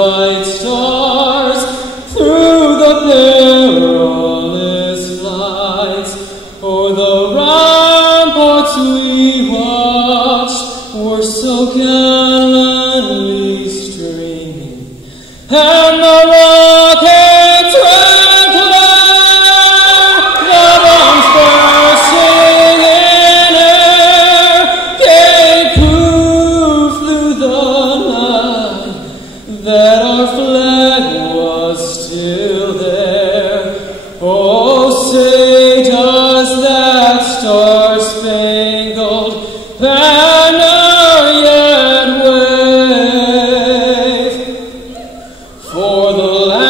bright stars through the perilous flights. O'er the ramparts we watched were so gallantly streaming, and the rockets ran clear, the bombs bursting in air gave proof through the night that our flag was still there. Oh, say does that star-spangled banner yet wave for the land